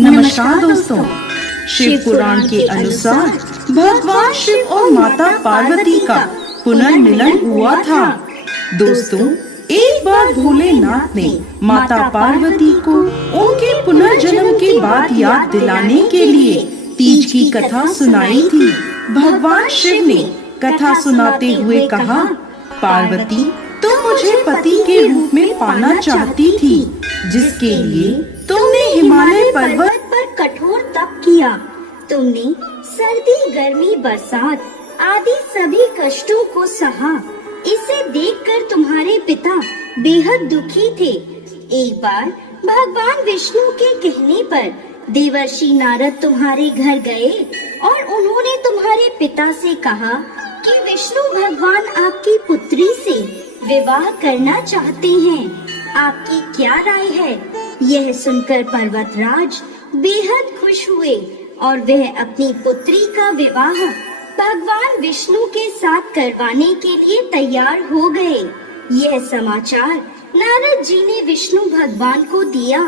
नमस्कार दोस्तों। शिव पुराण के अनुसार भगवान शिव और माता पार्वती का पुनर्मिलन हुआ था। दोस्तों, एक बार भोलेनाथ ने माता पार्वती को उनके पुनर्जन्म के बाद याद दिलाने के लिए तीज की कथा सुनाई थी। भगवान शिव ने कथा सुनाते हुए कहा, पार्वती, तुम मुझे पति के रूप में पाना चाहती थी, जिसके लिए तुमने हिमालय पर्वत पर कठोर तप किया। तुमने सर्दी, गर्मी, बरसात आदि सभी कष्टों को सहा। इसे देखकर तुम्हारे पिता बेहद दुखी थे। एक बार भगवान विष्णु के कहने पर देवर्षि नारद तुम्हारे घर गए और उन्होंने तुम्हारे पिता से कहा कि विष्णु भगवान आपकी पुत्री से विवाह करना चाहते हैं। आपकी क्या राय है? यह सुनकर पर्वतराज बेहद खुश हुए और वह अपनी पुत्री का विवाह भगवान विष्णु के साथ करवाने के लिए तैयार हो गए। यह समाचार नारद जी ने विष्णु भगवान को दिया,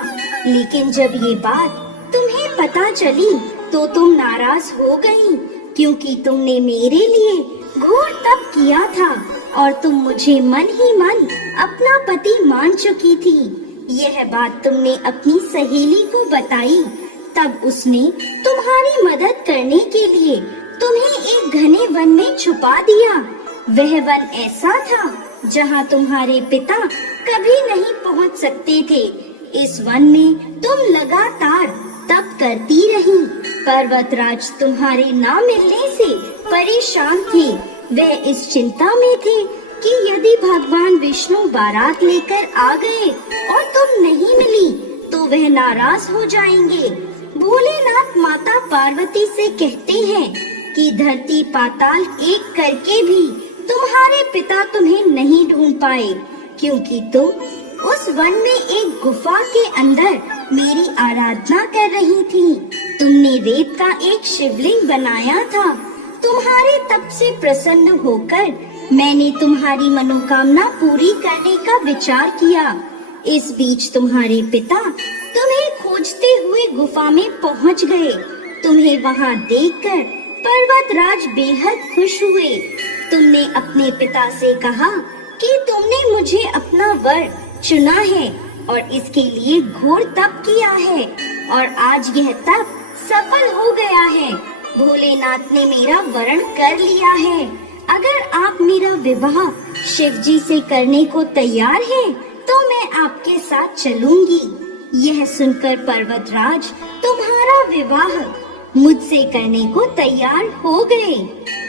लेकिन जब ये बात तुम्हें पता चली तो तुम नाराज हो गईं, क्योंकि तुमने मेरे लिए घोर तप किया था और तुम मुझे मन ही मन अपना पति मान चुकी थी। यह बात तुमने अपनी सहेली को बताई, तब उसने तुम्हारी मदद करने के लिए तुम्हें एक घने वन में छुपा दिया। वह वन ऐसा था जहाँ तुम्हारे पिता कभी नहीं पहुँच सकते थे। इस वन में तुम लगातार तप करती रही। पर्वतराज तुम्हारे ना मिलने से परेशान थे। वह इस चिंता में थे कि यदि भगवान विष्णु बारात लेकर आ गए और तुम नहीं मिली तो वह नाराज हो जाएंगे। भोलेनाथ माता पार्वती से कहते हैं कि धरती पाताल एक करके भी तुम्हारे पिता तुम्हें नहीं ढूंढ पाए, क्योंकि तुम उस वन में एक गुफा के अंदर मेरी आराधना कर रही थी। तुमने रेत का एक शिवलिंग बनाया था। तुम्हारे तप से प्रसन्न होकर मैंने तुम्हारी मनोकामना पूरी करने का विचार किया। इस बीच तुम्हारे पिता तुम्हें खोजते हुए गुफा में पहुंच गए। तुम्हें वहां देखकर पर्वतराज बेहद खुश हुए। तुमने अपने पिता से कहा कि तुमने मुझे अपना वर चुना है और इसके लिए घोर तप किया है, और आज यह तप सफल हो गया है। भोलेनाथ ने मेरा वरण कर लिया है। अगर आप मेरा विवाह शिव जी से करने को तैयार हैं, तो मैं आपके साथ चलूंगी। यह सुनकर पर्वतराज तुम्हारा विवाह मुझसे करने को तैयार हो गए।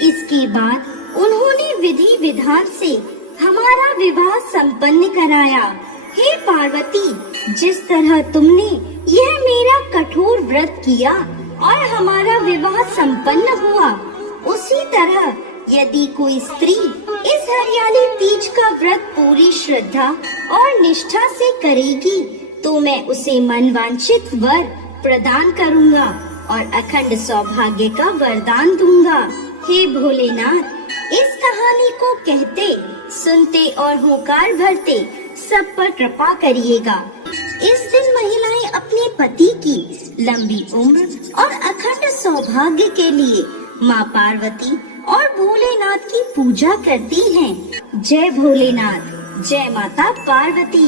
इसके बाद उन्होंने विधि विधान से हमारा विवाह संपन्न कराया। हे पार्वती, जिस तरह तुमने यह मेरा कठोर व्रत किया और हमारा विवाह संपन्न हुआ, उसी तरह यदि कोई स्त्री इस हरियाली तीज का व्रत पूरी श्रद्धा और निष्ठा से करेगी, तो मैं उसे मनवांछित वर प्रदान करूंगा और अखंड सौभाग्य का वरदान दूंगा। हे भोलेनाथ, इस कहानी को कहते, सुनते और होकार भरते सब पर कृपा करिएगा। इस दिन महिलाएं अपने पति की लंबी उम्र और अखंड सौभाग्य के लिए माँ पार्वती और भोलेनाथ की पूजा करती हैं। जय भोलेनाथ, जय माता पार्वती।